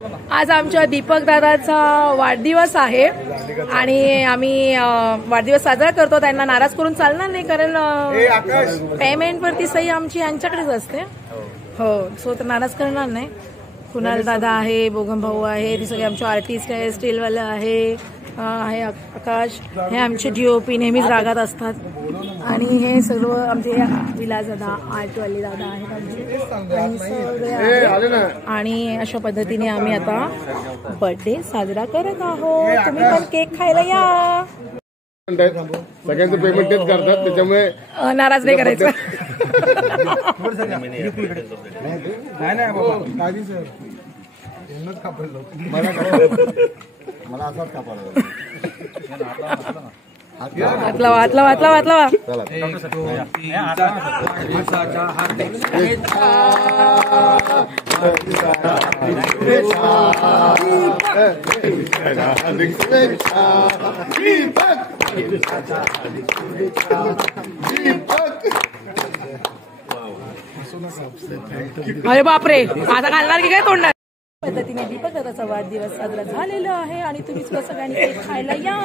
आज आमच्या दीपक दादाचा वाढदिवस आहे आणि आम्ही वाढदिवस साजरा करतो. त्यांना नाराज करून चालणार नाही, कारण पेमेंट वरती सही आमची यांच्याकडेच असते. हो, सो तर नाराज करणार नाही. कुणाल दादा आहे, बोगम भाऊ आहे, ते सगळे आमचे आर्टिस्ट आहे, स्टीलवाला आहे, आकाश, हे आमचे DOP नेहमीच रागात असतात. आणि हे सर्व आमचे विलास दादा, आर्टवाले दादा आहेत आमचे. आणि अशा पद्धतीने आम्ही आता बर्थडे साजरा करत आहोत. तुम्ही पण केक खायला या. सगळ्यांचं पेमेंट तेच करतात, त्याच्यामुळे नाराज नाही करायचं. मला असाच कापायला वाचला. अरे बापरे, आता घालणार की काय तोंडात. पद्धतीने दीपक दादाचा वाढदिवस साजरा झालेला आहे आणि तुम्ही सगळ्यांनी खायला या.